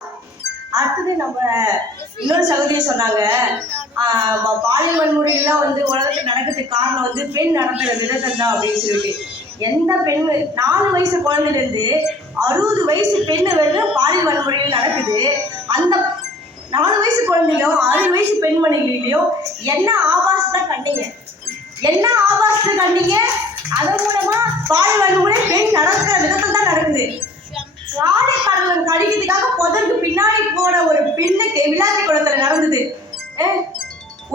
அடுத்தது நம்ம இன்னொரு சகோதரி சொன்னாங்க, பாலியல் வன்முறைகள்லாம் உலகத்தில் நடக்கிறதுக்கு காரணம் பெண் நடத்துகிற விதத்தை தான் அப்படின்னு சொல்லிட்டு. எந்த பெண் 4 வயசு குழந்தைலேருந்து 60 வயசு பெண்ணு பாலியல் வன்முறைகள் நடக்குது. அந்த 4 வயசு குழந்தையிலும் 6 வயசு பெண்மணிகளிலையும் என்ன ஆபாசத்தை கண்டீங்க? என்ன ஆபாசத்தை கண்டீங்க? அதன் மூலமா பாலியல் வன்முறை பெண் நடக்கிற விதத்தில் தான் நடக்குது. காலை கடவுள் கழிக்கிறதுக்காக புதருக்கு பின்னாடி போன ஒரு பெண்ணுக்கு விளையாட்டு குளத்துல நடந்தது.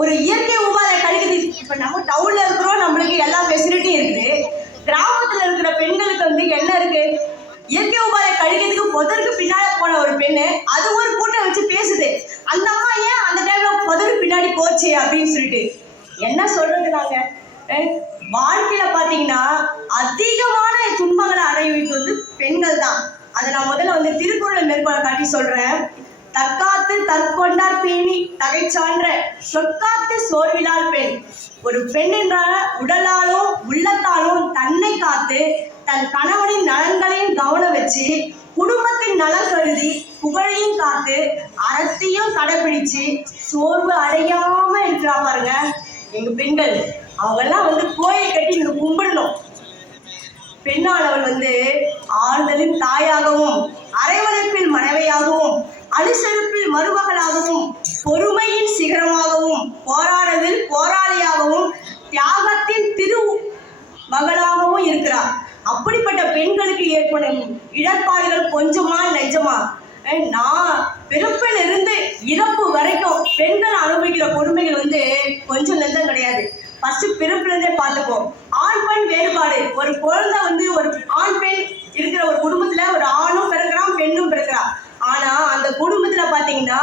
ஒரு இயற்கை உபாதை கழிக்கிறது. இப்ப நம்ம டவுன்ல இருக்கிறோம், நம்மளுக்கு எல்லா ஃபெசிலிட்டியும் இருக்குது. கிராமத்துல இருக்கிற பெண்களுக்கு என்ன இருக்கு? இயற்கை உபாதை கழிக்கிறதுக்கு புதருக்கு பின்னாடி போன ஒரு பெண்ணு அது ஒரு கூட்டம் வச்சு பேசுது. அந்த அம்மா ஏன் அந்த டைம்ல புதருக்கு பின்னாடி போச்சு அப்படின்னு சொல்லிட்டு என்ன சொல்றது? நாங்க வாழ்க்கையில பாத்தீங்கன்னா அதிகமான துன்பங்களை அடைவித்து பெண்கள் தான். அதை நான் முதல்ல திருக்குறள் மேற்கோளை காட்டி சொல்றேன். தற்காத்து தற்கொண்டார் பேணி தகைச்சான்ற சொற்காத்து சோர்விலால் பெண். ஒரு பெண் என்றால் உடலாலும் உள்ளத்தாலும் தன்னை காத்து தன் கணவனின் நலன்களையும் கவனம் வச்சு குடும்பத்தின் நலன் கருதி புகழையும் காத்து அறத்தையும் கடைபிடிச்சு சோர்வு அடையாம இருக்கிறா பாருங்க எங்க பெண்கள். அவங்க எல்லாம் கோயில் கட்டி இங்க கும்பிடணும். பெண்ணானவள் ஆறுதலின் தாயாகவும் அரைவளைப்பில் மனைவியாகவும் அனுசரிப்பில் மருமகளாகவும் பொறுமையின் சிகரமாகவும் போராடுவதில் போராளியாகவும் தியாகத்தின் திரு மகளாகவும் இருக்கிறார். அப்படிப்பட்ட பெண்களுக்கு ஏற்படும் இடர்பாடுகள் கொஞ்சமா நெஞ்சமா? நான் பிறப்பில் இருந்து இறப்பு வரைக்கும் பெண்கள் அனுபவிக்கிற கொடுமைகள் கொஞ்சம் நெஞ்சம் கிடையாது. ஃபர்ஸ்ட் பிறப்பிலிருந்தே பார்த்துப்போம். ஆண் பெண் வேறுபாடு. ஒரு குழந்தை ஒரு ஆண் பெண் இருக்கிற ஒரு குடும்பத்துல ஒரு ஆணும் பிறக்கிறான், பெண்ணும் பிறக்கிறான். ஆனா அந்த குடும்பத்துல பாத்தீங்கன்னா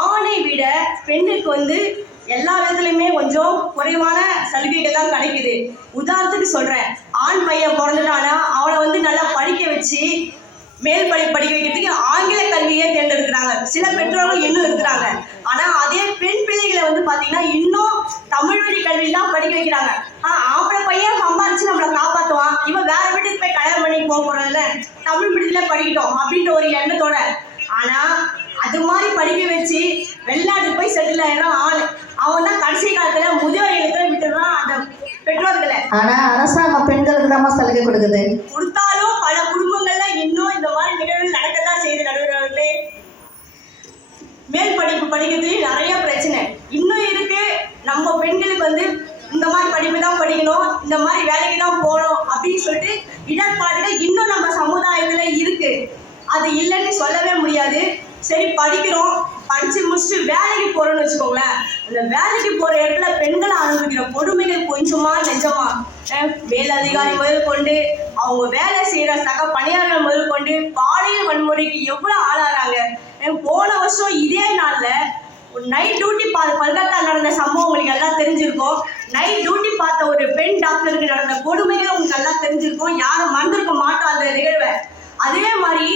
ஆணை விட பெண்ணுக்கு எல்லா விதத்துலயுமே கொஞ்சம் குறைவான சலுகைகள் தான் கிடைக்குது. உதாரணத்துக்கு சொல்றேன், ஆண் பையன் பிறந்துட்டானா அவனை நல்லா படிக்க வச்சு மேல் படிக்க வைக்கிறதுக்கு ஆங்கில கல்வியை தேர்ந்தெடுக்கிறாங்க. சில பெற்றோர்கள் இன்னும் இருக்கிறாங்க. ஆனா அதே பெண் பிள்ளைகளை பாத்தீங்கன்னா இன்னும் தமிழ் வழி கல்வியெல்லாம் படிக்க வைக்கிறாங்க. ஆம்பளை பையன் சம்பாதிச்சு நம்மளை காப்பாற்றுவான், இவன் வேற வீட்டுக்கு போய் கல்யாணம் பண்ணி போறதுல தமிழ் மீடியத்துல படிக்கட்டும் அப்படின்ற ஒரு எண்ணத்தோட. ஆனா அது மாதிரி படிக்க வச்சு வெளிநாட்டுக்கு போய் செட்டில் ஆயிடும் ஆண். அவன் தான் கடைசி காலத்துல முதியோர் இல்லத்துல விட்டுறான் அந்த பெற்றோர்களை. ஆனா அரசாங்கம் பெண்களுக்கு தான் சலுகை கொடுத்தாலும் பல குடும்பங்கள்ல இன்னும் இந்த மாதிரி நிகழ்வு நடக்கத்தான் செய்து நடுவர்களே. மேல் படிப்பு படிக்கிறதுலயும் நிறைய பிரச்சனை இன்னும் இருக்கு. நம்ம பெண்களுக்கு இந்த மாதிரி படிப்பு தான் படிக்கணும், இந்த மாதிரி வேலைக்கு தான் போகணும் அப்படின்னு சொல்லிட்டு இடர்பாடுகள் இன்னும் நம்ம சமுதாயத்துல இருக்கு. அது இல்லைன்னு சொல்லவே முடியாது. சரி, படிக்கிறோம், படிச்சு முடிச்சுட்டு வேலைக்கு போறோம்னு வச்சுக்கோங்களேன். அந்த வேலைக்கு போற இடத்துல பெண்களை அனுபவிக்கிற கொடுமைகள் கொஞ்சமா நெஞ்சமா? மேலதிகாரி முதல் கொண்டு அவங்க வேலை செய்யற சக பணியாளர்கள் முதல் கொண்டு பாலியல் வன்முறைக்கு எவ்வளவு ஆளாகிறாங்க. போன வருஷம் இதே நாள்ல நைட் டியூட்டி கல்கத்தா நடந்த சம்பவம் உங்களுக்கு எல்லாம் தெரிஞ்சிருக்கும். நைட் டியூட்டி பார்த்த ஒரு பெண் டாக்டருக்கு நடந்த கொடுமைகள் உங்களுக்கு எல்லாம் தெரிஞ்சிருக்கும். யாரும் மறந்துருக்க மாட்டோம் அந்த நிகழ்வை. அதே மாதிரி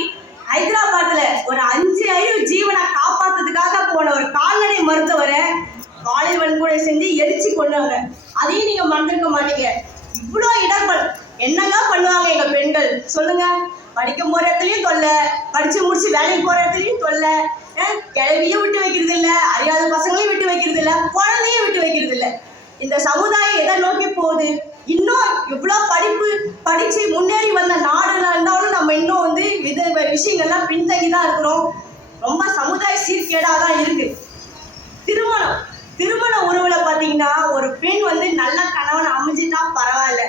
ஹைதராபாத்ல ஒரு 5 அறிவு ஜீவனை காப்பாத்துறதுக்காக போன ஒரு கால்நடை மருத்துவரை பாலியல் வன்முறை செஞ்சு எரிச்சு கொண்டாங்க. அதையும் நீங்க மறந்துருக்க மாட்டீங்க. இவ்வளோ இடர்கள் என்னங்க பண்ணுவாங்க எங்க பெண்கள் சொல்லுங்க? படிக்கும் போற இடத்துலயும் தொல்லை, படிச்சு முடிச்சு வேலைக்கு போற இடத்துலயும் தொல்லை, கிளவியும் விட்டு வைக்கிறது இல்லை, அறியாத பசங்களையும் விட்டு வைக்கிறது இல்லை, குழந்தையும் விட்டு வைக்கிறது இல்லை. இந்த சமுதாயம் எதை நோக்கி போகுது? இன்னும் இவ்வளவு படிச்சு முன்னேறி வந்த நாடுல இருந்தாலும் நம்ம இன்னும் இது விஷயங்கள்லாம் பின்தங்கி தான் இருக்கிறோம். ரொம்ப சமுதாய சீர்கேடாதான் இருக்கு. திருமண உறவுல பாத்தீங்கன்னா ஒரு பெண் நல்ல கணவன் அமைஞ்சிட்டா பரவாயில்ல,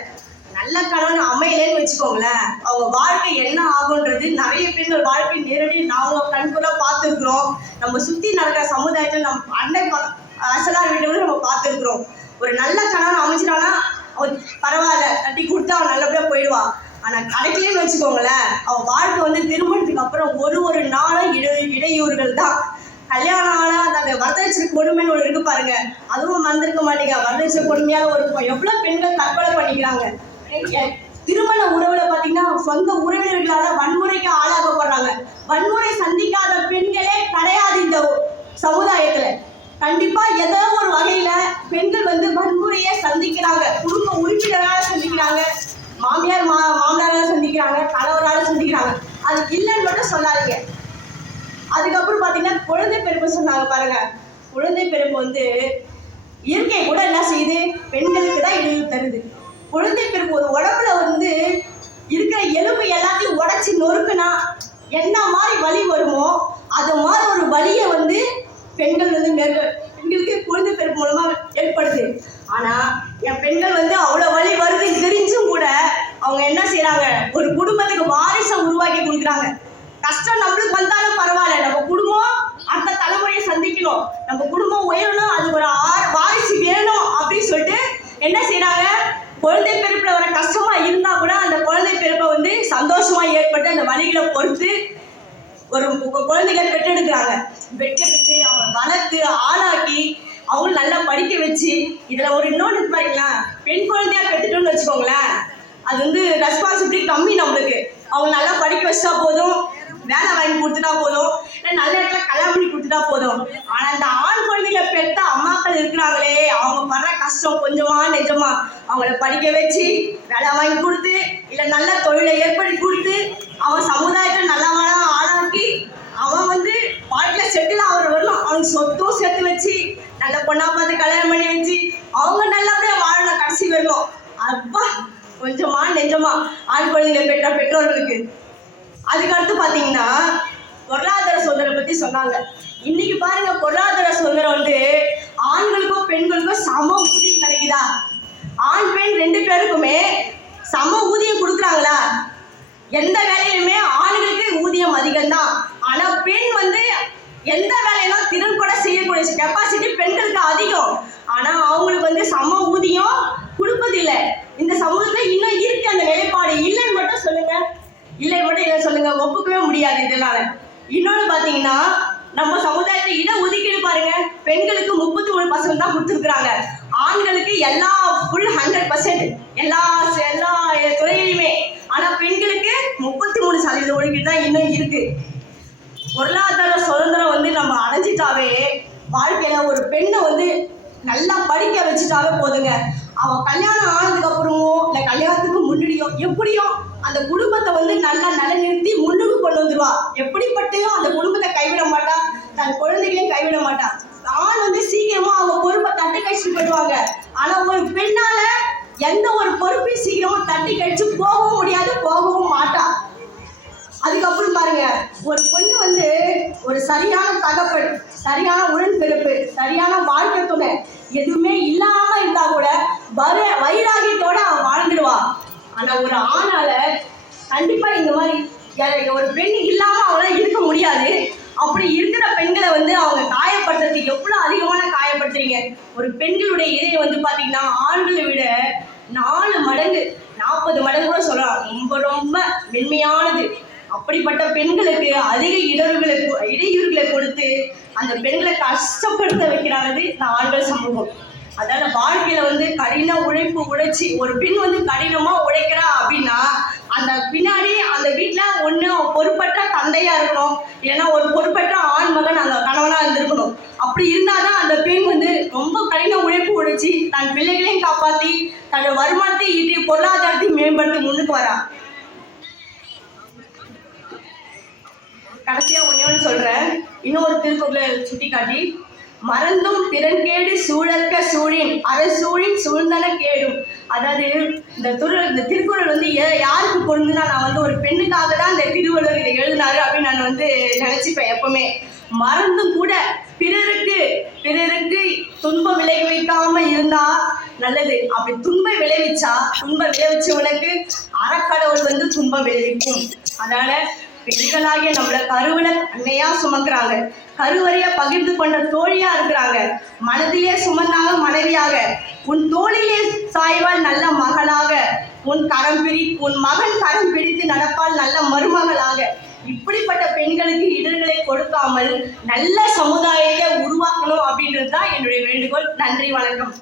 நல்ல கணவன் அமையலன்னு வச்சுக்கோங்களேன், அவங்க வாழ்க்கை என்ன ஆகுன்றது நிறைய பெண்கள் வாழ்க்கை நேரடி நாங்கள் கண்கூட பார்த்துருக்குறோம். நம்ம சுத்தி நடக்கிற சமுதாயத்தில் நம்ம அண்டை அரசலார் வீட்டுகளும் நம்ம பார்த்துருக்குறோம். ஒரு நல்ல கணவன் அமைஞ்சிட்டானா அவன் பரவாயில்ல, கட்டி கொடுத்தா அவன் நல்லபடியா போயிடுவான். ஆனா கிடைக்கலன்னு வச்சுக்கோங்களேன், அவன் வாழ்க்கை திருமணத்துக்கு அப்புறம் ஒரு நாளும் இடையூறுகள் தான். கல்யாணம் ஆனா அந்த வரதட்சணை கொடுமைன்னு ஒரு இருக்கு பாருங்க, அதுவும் மறந்துருக்க மாட்டேங்க. வரதட்சணை கொடுமையால ஒரு எவ்வளவு பெண்கள் தற்கொலை பண்ணிக்கிறாங்க. திருமண உறவுல பாத்தீங்கன்னா சொந்த உறவினர்களால வன்முறைக்கு ஆளாக்கப்படுறாங்க. வன்முறை சந்திக்காத பெண்களே கிடையாது இந்த சமுதாயத்துல. கண்டிப்பா ஏதோ ஒரு வகையில பெண்கள் வன்முறையை சந்திக்கிறாங்க. குடும்ப உறுப்பினரால சந்திக்கிறாங்க, மாமியாரால சந்திக்கிறாங்க, கணவரால சந்திக்கிறாங்க. அது இல்லைன்னு மட்டும் சொல்லாதீங்க. அதுக்கப்புறம் பாத்தீங்கன்னா குழந்தை பிறப்பு சொன்னாங்க பாருங்க. குழந்தை பிறப்பு வந்து இயற்கை கூட என்ன செய்யுது, பெண்களுக்கு தான் இடையூறு தருது. குழந்தை பிறப்பு ஒரு உடம்புல வந்து இருக்கிற எலும்பு எல்லாத்தையும் உடைச்சி நொறுக்குனா என்ன மாதிரி வலி வருமோ அது மாதிரி ஒரு வலியை வந்து பெண்கள் வந்து பெண்களுக்கு குழந்தை பிறப்பு மூலமா ஏற்படுது. ஆனா என் பெண்கள் வந்து அவ்வளவு வலி வருதுன்னு தெரிஞ்சும் கூட அவங்க என்ன செய்யறாங்க, ஒரு குடும்பத்துக்கு வாரிசை உருவாக்கி கொடுக்குறாங்க. கஷ்டம் நம்மளுக்கு வந்தாலும் பரவாயில்ல, நம்ம குடும்பம் அடுத்த தலைமுறையை சந்திக்கணும், நம்ம குடும்பம் உயரணும், அது ஒரு வாரிசு வேணும் அப்படின்னு சொல்லிட்டு என்ன செய்யறாங்க, குழந்தை பிறப்புல வர கஷ்டமா இருந்தா கூட அந்த குழந்தை பிறப்பை வந்து சந்தோஷமா ஏற்பட்டு அந்த வலிகளை பொறுத்து ஒரு குழந்தைகளை பெற்றெடுக்கிறாங்க. பெற்றெடுத்து அவங்க வளர்த்து ஆளாக்கி அவங்க நல்லா படிக்க வச்சு, இதுல ஒரு இன்னொன்று பாருங்களா, பெண் குழந்தையா பெற்றுட்டோம்னு வச்சுக்கோங்களேன், அது வந்து ரெஸ்பான்சிபிலிட்டி கம்மி நம்மளுக்கு. அவங்க நல்லா படிக்க வச்சா போதும், வேலை வாங்கி கொடுத்துட்டா போதும், இல்லை நல்ல இடத்துல கல்யாணம் பண்ணி கொடுத்துட்டா போதும். ஆனா இந்த ஆண் குழந்தைகளை பெற்ற அம்மாக்கள் இருக்கிறாங்களே, அவங்க படுற கஷ்டம் கொஞ்சமா நிஜமா, அவங்கள படிக்க வச்சு வேலை வாங்கி கொடுத்து, இல்லை நல்ல தொழிலை ஏற்படுத்தி கொடுத்து, அவன் சமுதாயத்தை நல்லவனா ஆளாக்கி, அவன் வந்து வாழ்க்கையில செட்டில் ஆகிற வரணும், அவனுக்கு சொத்தும் சேர்த்து வச்சு நல்ல பொண்ணா பார்த்து கல்யாணம் பண்ணி வச்சு அவங்க நல்லபடியா வாழணும் கடைசி வரணும். அப்பா கொஞ்சமா நெஞ்சமா ஆண் குழந்தைகளை பெற்ற பெற்றோர்களுக்கு. அதுக்கடுத்து பாத்தீங்கன்னா பொருளாதார சுதந்திரம் பத்தி சொன்னாங்க. இன்னைக்கு பாருங்க, பொருளாதார சுதந்திரம் வந்து ஆண்களுக்கும் பெண்களுக்கும் சம ஊதியம் கிடைக்குதா? ஆண் பெண் 2 பேருக்குமே சம ஊதியம் கொடுக்குறாங்களா? எந்த வேலையிலுமே ஆண்களுக்கு ஊதியம் அதிகம்தான். ஆனா பெண் வந்து எந்த வேலையெல்லாம் திறன் கூட செய்யக்கூடிய கெப்பாசிட்டி பெண்களுக்கு அதிகம். ஆனா அவங்களுக்கு வந்து சம ஊதியம் கொடுப்பதில்லை. இந்த சமூகத்துல இன்னும் இருக்கு அந்த நிலைப்பாடு. இல்லைன்னு மட்டும் சொல்லுங்க, இல்லை மட்டும் இல்லை சொல்லுங்க, ஒப்புக்கவே முடியாது இதனால. இன்னொன்று பார்த்தீங்கன்னா, நம்ம சமுதாயத்தில் இட ஒதுக்கீடு பாருங்க, பெண்களுக்கு 33% தான் கொடுத்துருக்குறாங்க, ஆண்களுக்கு எல்லா ஃபுல் 100% எல்லா துறையிலுமே. ஆனால் பெண்களுக்கு 33% ஒதுக்கீடு தான் இன்னும் இருக்கு. பொருளாதார சுதந்திரம் வந்து நம்ம அடைஞ்சிட்டாவே வாழ்க்கையில ஒரு பெண்ணை வந்து நல்லா படிக்க வச்சுட்டாவே போதுங்க. அவன் கல்யாணம் ஆனதுக்கு அப்புறமோ இல்லை கல்யாணத்துக்கு முன்னாடியோ எப்படியோ அந்த குடும்பத்தை வந்து நல்லா நிலைநிறுத்தி முன்னுக்கு கொண்டு வந்துடுவா. எப்படிப்பட்டையும் அந்த குடும்பத்தை கைவிட மாட்டா, தன் குழந்தைகளையும் கைவிட மாட்டா. ஆண் வந்து சீக்கிரமா அவங்க பொறுப்பை தட்டி கழிச்சுட்டு போயிடுவாங்க. ஆனா ஒரு பெண்ணால எந்த ஒரு பொறுப்பையும் சீக்கிரமா தட்டி கழிச்சு போகவும் முடியாது, போகவும் மாட்டா. அதுக்கப்புறம் பாருங்க, ஒரு பொண்ணு வந்து ஒரு சரியான தகப்பன், சரியான உடன்பிறப்பு, சரியான வாழ்க்கை துணை எதுவுமே இல்லாம இருந்தா கூட வைராகியத்தோட அவன் வாழ்ந்துடுவா. ஆனா ஒரு ஆணால கண்டிப்பா இந்த மாதிரி ஒரு பெண் இல்லாம அவங்களால இருக்க முடியாது. அப்படி இருக்கிற பெண்களை வந்து அவங்க காயப்படுத்துறதுக்கு எவ்வளவு அதிகமான காயப்படுத்துறீங்க. ஒரு பெண்களுடைய இதயம் வந்து பாத்தீங்கன்னா ஆண்களை விட 4 மடங்கு 40 மடங்கு கூட சொல்லலாம், ரொம்ப ரொம்ப மென்மையானது. அப்படிப்பட்ட பெண்களுக்கு அதிக இடையூறுகளை கொடுத்து அந்த பெண்களை கஷ்டப்படுத்த வைக்கிறானது இந்த ஆண்கள் சமூகம். அதால வாழ்க்கையில வந்து கடின உழைச்சி ஒரு பெண் வந்து கடினமா உழைக்கிறா அப்படின்னா அந்த பின்னாடி அந்த வீட்டுல ஒண்ணு பொறுப்பற்ற தந்தையா இருக்கணும், இல்லைன்னா ஒரு பொறுப்பற்ற ஆண் மகன் அந்த கணவனா இருந்திருக்கணும். அப்படி இருந்தாதான் அந்த பெண் வந்து ரொம்ப கடின உழைச்சி தன் பிள்ளைகளையும் காப்பாத்தி தன்னோட வருமானத்தை ஈட்டி பொருளாதாரத்தை மேம்படுத்தி முன்னுக்கு வரா. கடைசியா ஒண்ணு சொல்றேன், இன்னொரு திருக்குறளை சுட்டி காட்டி, மறந்தும் பிறன்கேடு சூழற்க சூழின் அரசூழின் சூழ்ந்தன கேடும். அதாவது இந்த திருக்குறள் வந்து யாருக்கு பொருந்துனா, நான் வந்து ஒரு பெண்ணுக்காக தான் இந்த திருவள்ளுவர் இதை எழுதினாரு அப்படின்னு நான் வந்து நினைச்சுப்பேன் எப்பவுமே. மறந்தும் கூட பிறருக்கு துன்பம் விளைவிக்காம இருந்தா நல்லது. அப்படி துன்பம் விளைவிச்சவனுக்கு அறக்கடவுள் வந்து துன்பம் விளைவிக்கும். அதனால பெண்களாகிய நம்மள கருவில அன்னையா சுமக்குறாங்க, கருவறையா பகிர்ந்து கொண்ட தோழியா இருக்கிறாங்க, மனதிலே சுமந்தாங்க மனைவியாக, உன் தோளிலே சாய்வால் நல்ல மகளாக, உன் மகன் கரம் பிடித்து நடப்பால் நல்ல மருமகளாக. இப்படிப்பட்ட பெண்களுக்கு இடர்களை கொடுக்காமல் நல்ல சமுதாயத்தை உருவாக்கணும் அப்படின்றது தான் என்னுடைய வேண்டுகோள். நன்றி, வணக்கம்.